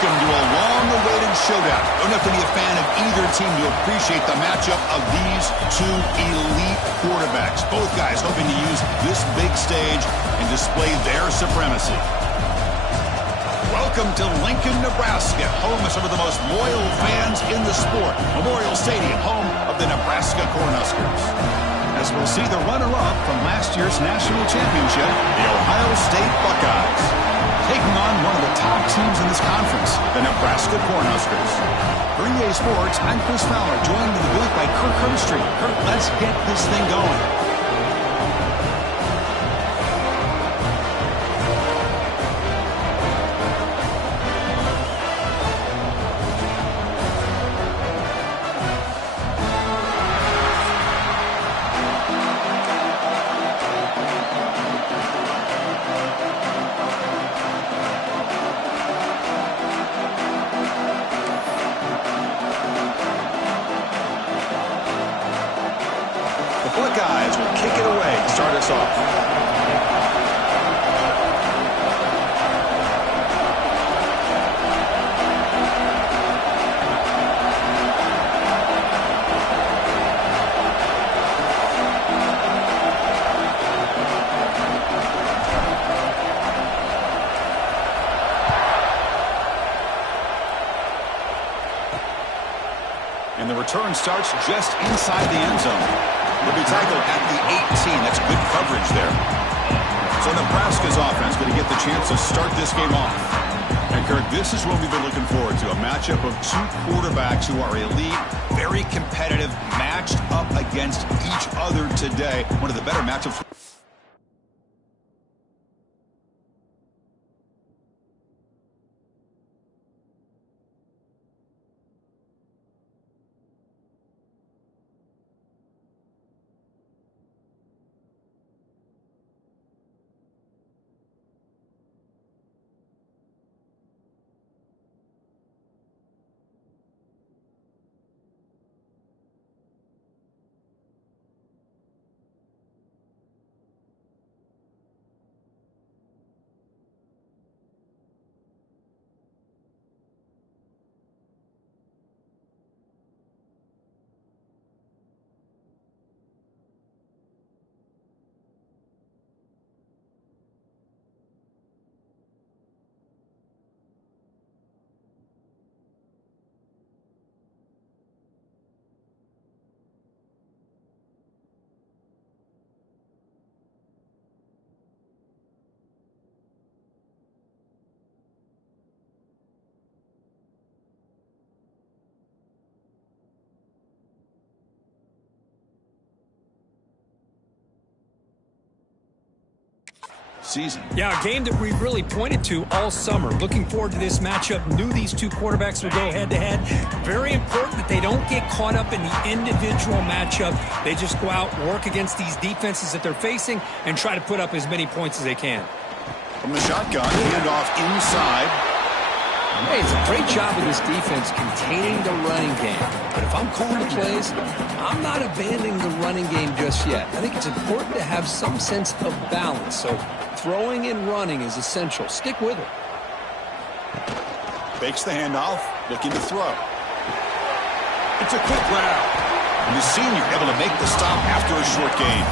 welcome to a long-awaited showdown. Don't have to be a fan of either team to appreciate the matchup of these two elite quarterbacks. Both guys hoping to use this big stage and display their supremacy. Welcome to Lincoln, Nebraska, home of some of the most loyal fans in the sport. Memorial Stadium, home of the Nebraska Cornhuskers. As we'll see the runner-up from last year's national championship, the Ohio State Buckeyes, taking on one of the top teams in this conference, the Nebraska Cornhuskers. For EA Sports, I'm Chris Fowler, joined in the booth by Kirk Herbstreit. Kirk, let's get this thing going. Buckeyes will kick it away to start us off. And the return starts just inside the end zone. Will be tackled at the 18. That's good coverage there. So Nebraska's offense going to get the chance to start this game off. And Kirk, this is what we've been looking forward to, a matchup of two quarterbacks who are elite, very competitive, matched up against each other today. One of the better matchups. Season. Yeah, a game that we really pointed to all summer. Looking forward to this matchup. Knew these two quarterbacks would go head-to-head. Very important that they don't get caught up in the individual matchup. They just go out, work against these defenses that they're facing, and try to put up as many points as they can. From the shotgun, handoff inside. Hey, it's a great job of this defense containing the running game. But if I'm calling the plays, I'm not abandoning the running game just yet. I think it's important to have some sense of balance. So throwing and running is essential. Stick with it. Fakes the handoff, looking to throw. It's a quick route. And the senior able to make the stop after a short gain.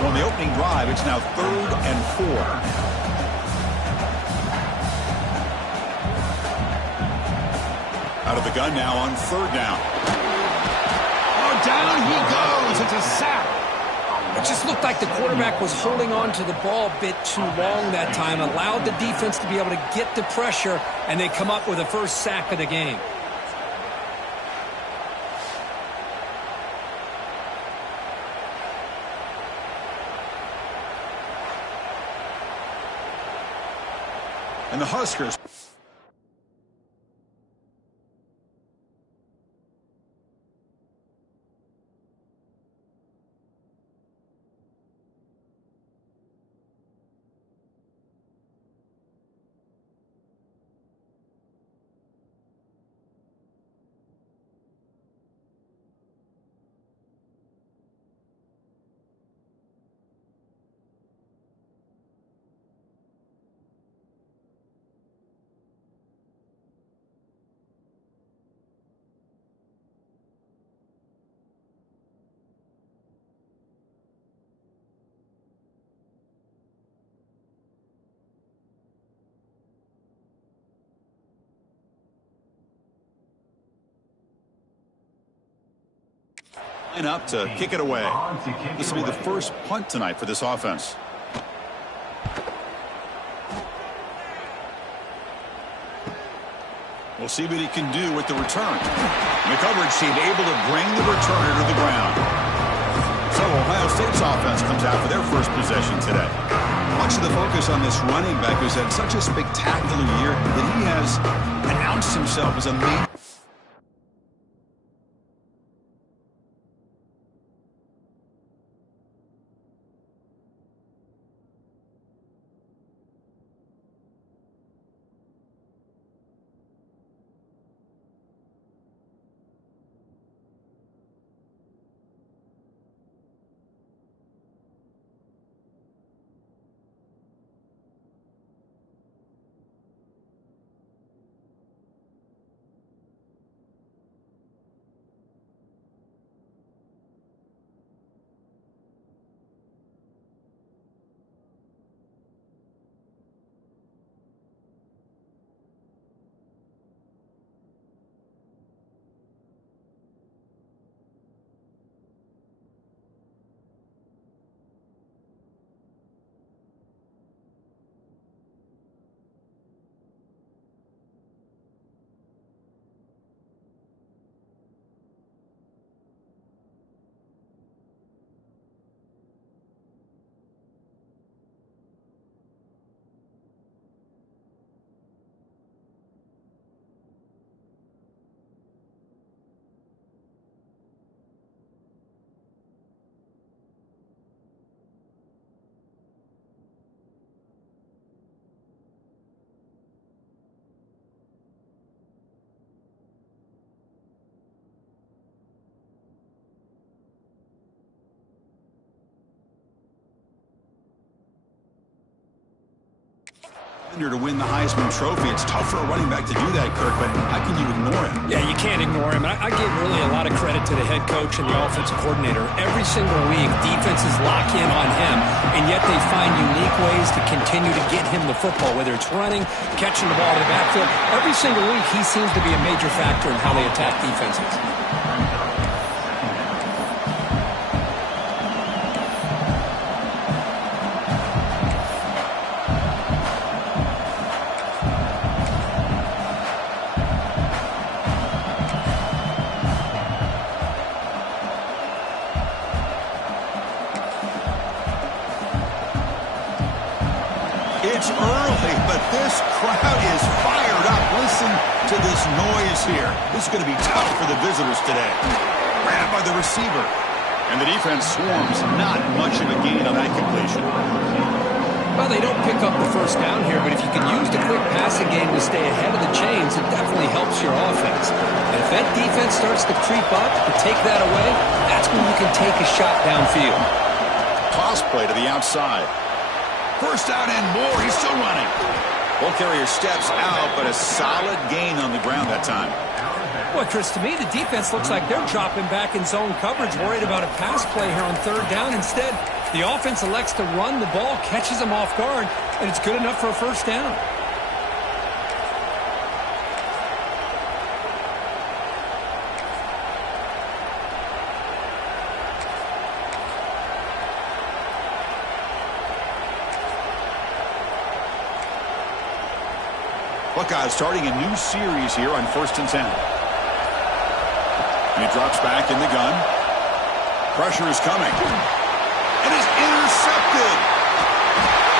So on the opening drive, it's now 3rd and 4. Out of the gun now on 3rd down. Oh, down he goes. It's a sack. It just looked like the quarterback was holding on to the ball a bit too long that time, allowed the defense to be able to get the pressure, and they come up with the first sack of the game. And the Huskers. And up to kick it away. This will be the first punt tonight for this offense. We'll see what he can do with the return. And the coverage team able to bring the returner to the ground. So Ohio State's offense comes out for their first possession today. Much of the focus on this running back who's had such a spectacular year that he has announced himself as a lead. To win the Heisman Trophy. It's tough for a running back to do that, Kirk, but how can you ignore him? Yeah, you can't ignore him. I give really a lot of credit to the head coach and the offensive coordinator. Every single week, defenses lock in on him, and yet they find unique ways to continue to get him the football, whether it's running, catching the ball in the backfield. Every single week, he seems to be a major factor in how they attack defenses. It's early, but this crowd is fired up. Listen to this noise here. This is going to be tough for the visitors today. Grabbed by the receiver. And the defense swarms. Not much of a gain on that completion. Well, they don't pick up the first down here, but if you can use the quick passing game to stay ahead of the chains, it definitely helps your offense. And if that defense starts to creep up and take that away, that's when you can take a shot downfield. Toss play to the outside. First down and more. He's still running. Ball carrier steps out, but a solid gain on the ground that time. Boy, Chris, to me, the defense looks like they're dropping back in zone coverage, worried about a pass play here on third down. Instead, the offense elects to run the ball, catches them off guard, and it's good enough for a first down. Buckeyes starting a new series here on 1st and 10. And he drops back in the gun. Pressure is coming. And is intercepted.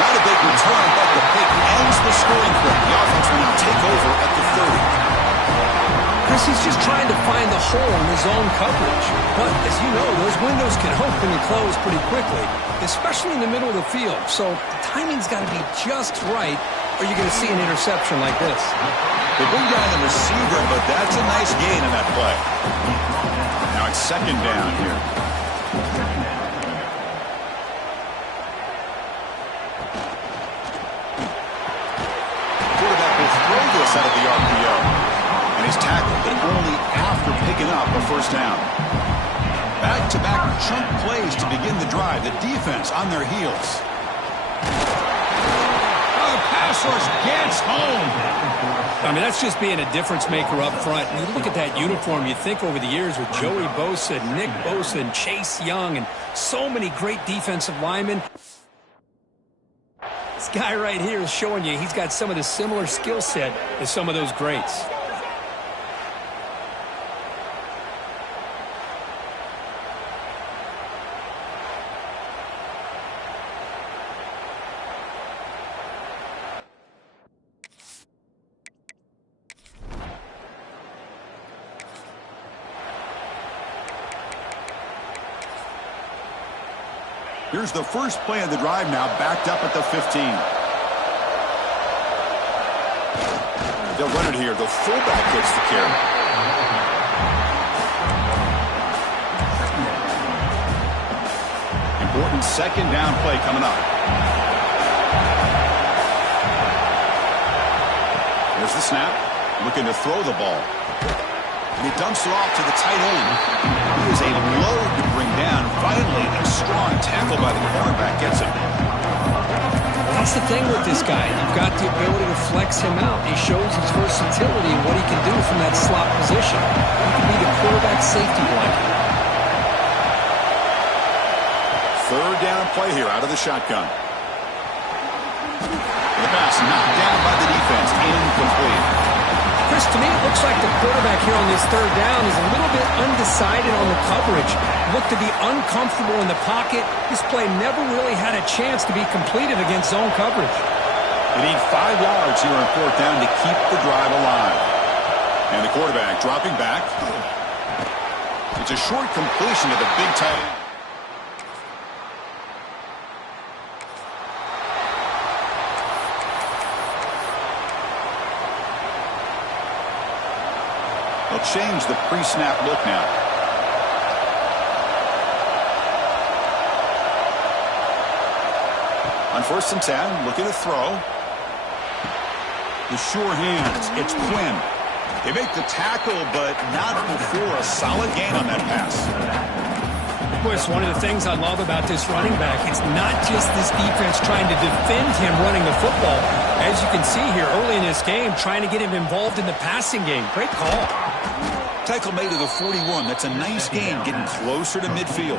Not a big return, but the pick ends the scoring play. The offense will now take over at the 30. Chris, he's just trying to find the hole in his own coverage. But, as you know, those windows can open and close pretty quickly, especially in the middle of the field. So the timing's got to be just right, or you're going to see an interception like this. They bring down the receiver, but that's a nice gain in that play. Now it's second down here. Quarterback will throw this out of the RPO. And he's tackled, but only after picking up a first down. Back-to-back chunk plays to begin the drive. The defense on their heels. specialist gets home. I mean, that's just being a difference maker up front. And you look at that uniform, you think over the years with Joey Bosa, Nick Bosa, and Chase Young, and so many great defensive linemen. This guy right here is showing you he's got some of the similar skill set as some of those greats. Here's the first play of the drive now, backed up at the 15. They'll run it here. The fullback gets the carry. Important second down play coming up. There's the snap. Looking to throw the ball. And he dumps it off to the tight end. He is a load to bring down. Finally, a strong tackle by the cornerback gets him. That's the thing with this guy. You've got the ability to flex him out. He shows his versatility and what he can do from that slot position. He can be the quarterback safety blanket. Third down play here out of the shotgun. The pass knocked down by the defense. Incomplete. Chris, to me, it looks like the quarterback here on this third down is a little bit undecided on the coverage. Looked to be uncomfortable in the pocket. This play never really had a chance to be completed against zone coverage. They need 5 yards here on fourth down to keep the drive alive. And the quarterback dropping back. It's a short completion to the big tight end. They'll change the pre-snap look now. On 1st and 10, looking to throw. The sure hands. It's Quinn. They make the tackle, but not before a solid gain on that pass. Boy, it's one of the things I love about this running back. It's not just this defense trying to defend him running the football. As you can see here early in this game, trying to get him involved in the passing game. Great call. Tackle made to the 41. That's a nice gain, getting closer to midfield.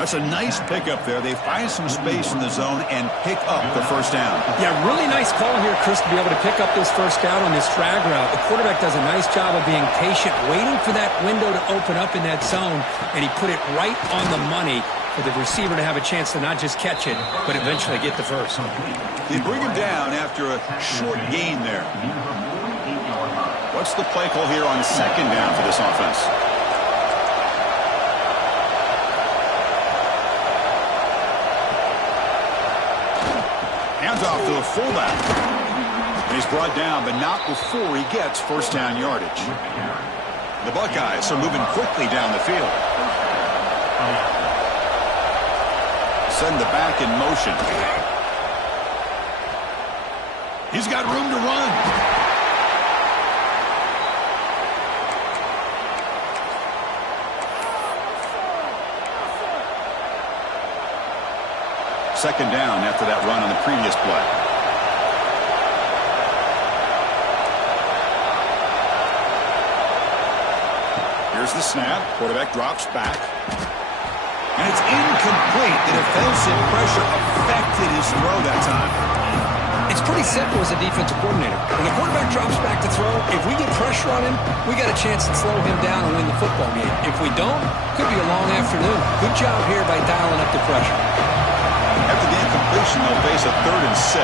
That's a nice pickup there. They find some space in the zone and pick up the first down. Yeah, really nice call here, Chris, to be able to pick up this first down on this drag route. The quarterback does a nice job of being patient, waiting for that window to open up in that zone, and he put it right on the money for the receiver to have a chance to not just catch it, but eventually get the first. They bring him down after a short gain there. What's the play call here on second down for this offense? Hands off to the fullback. He's brought down, but not before he gets first down yardage. The Buckeyes are moving quickly down the field. Send the back in motion. He's got room to run. Second down after that run on the previous play. Here's the snap. Quarterback drops back. And it's incomplete. The defensive pressure affected his throw that time. It's pretty simple as a defensive coordinator. When the quarterback drops back to throw, if we get pressure on him, we got a chance to slow him down and win the football game. If we don't, could be a long afternoon. Good job here by dialing up the pressure. After the incompletion, they'll face a 3rd and 6.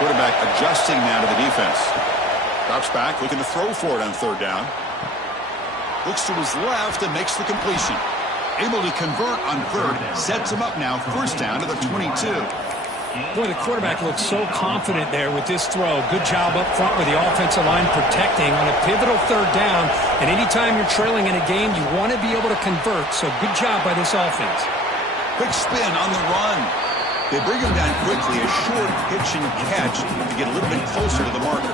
Quarterback adjusting now to the defense. Drops back, looking to throw for it on 3rd down. Looks to his left and makes the completion. Able to convert on 3rd. Sets him up now, first down to the 22. Boy, the quarterback looks so confident there with this throw. Good job up front with the offensive line protecting on a pivotal 3rd down. And anytime you're trailing in a game, you want to be able to convert. So good job by this offense. Quick spin on the run. They bring him down quickly. A short pitch and catch to get a little bit closer to the marker.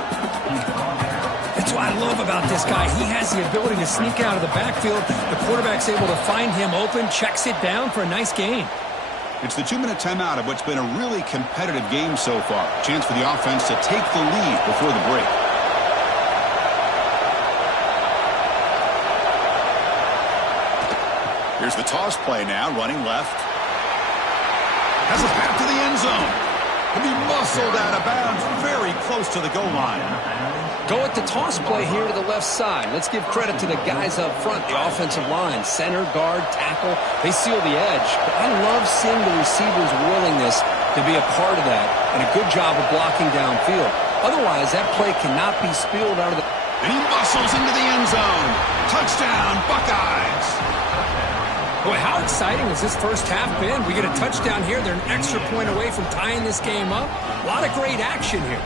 That's what I love about this guy. He has the ability to sneak out of the backfield. The quarterback's able to find him open, checks it down for a nice gain. It's the 2-minute timeout of what's been a really competitive game so far. Chance for the offense to take the lead before the break. Here's the toss play now, running left. Has a path to the end zone. He'll be muscled out of bounds, very close to the goal line. Go with the toss play here to the left side. Let's give credit to the guys up front, the offensive line, center, guard, tackle. They seal the edge. But I love seeing the receiver's willingness to be a part of that and a good job of blocking downfield. Otherwise, that play cannot be spilled out of the... And he muscles into the end zone. Touchdown, Buckeyes. Boy, how exciting has this first half been? We get a touchdown here. They're an extra point away from tying this game up. A lot of great action here.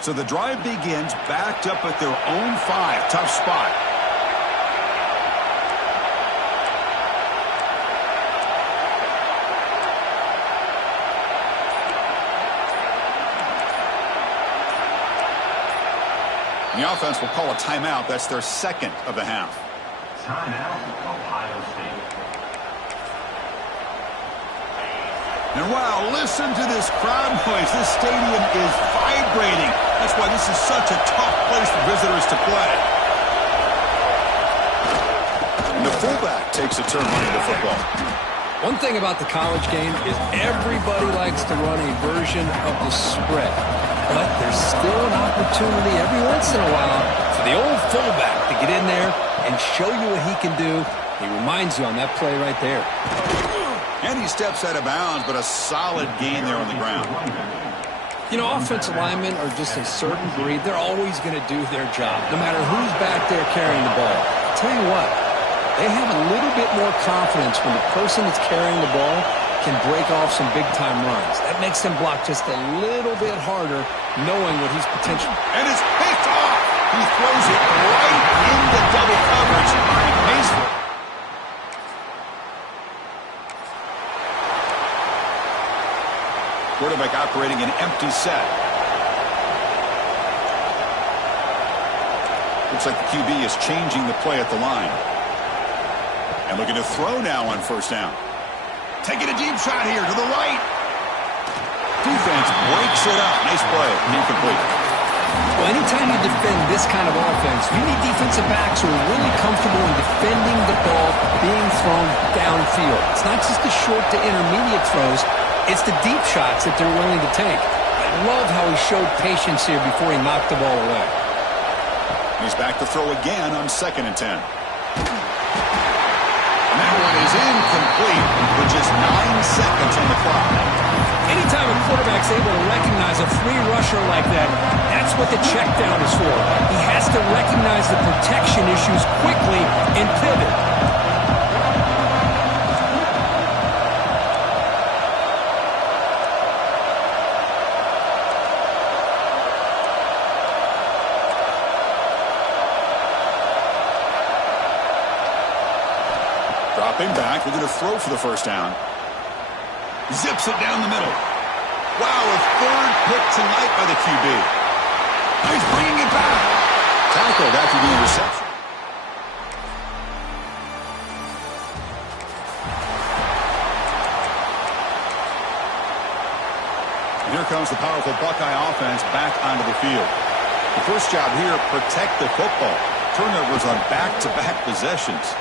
So the drive begins backed up at their own 5. Tough spot. The offense will call a timeout. That's their second of the half. Timeout, Ohio State. And wow, listen to this crowd noise. This stadium is vibrating. That's why this is such a tough place for visitors to play. And the fullback takes a turn running the football. One thing about the college game is everybody likes to run a version of the spread. But there's still an opportunity every once in a while for the old fullback to get in there and show you what he can do. He reminds you on that play right there. And he steps out of bounds, but a solid gain there on the ground. You know, offensive linemen are just a certain breed. They're always going to do their job, no matter who's back there carrying the ball. I'll tell you what, they have a little bit more confidence when the person that's carrying the ball can break off some big-time runs. That makes them block just a little bit harder, knowing what he's potential. And it's picked off. He throws it right into double coverage. He pays for it. Quarterback operating an empty set. Looks like the QB is changing the play at the line. And looking to throw now on first down. Taking a deep shot here to the right. Defense breaks it up. Nice play. Incomplete. Well, anytime you defend this kind of offense, you need defensive backs who are really comfortable in defending the ball being thrown downfield. It's not just the short to intermediate throws. It's the deep shots that they're willing to take. I love how he showed patience here before he knocked the ball away. He's back to throw again on 2nd and 10. And that one is incomplete with just 9 seconds on the clock. Anytime a quarterback's able to recognize a free rusher like that, that's what the check down is for. He has to recognize the protection issues quickly and pivot. Dropping back, we're going to throw for the first down. Zips it down the middle. Wow, a third pick tonight by the QB. He's bringing it back. Tackled after the interception. And here comes the powerful Buckeye offense back onto the field. The first job here, protect the football. Turnovers on back-to-back possessions.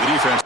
The defense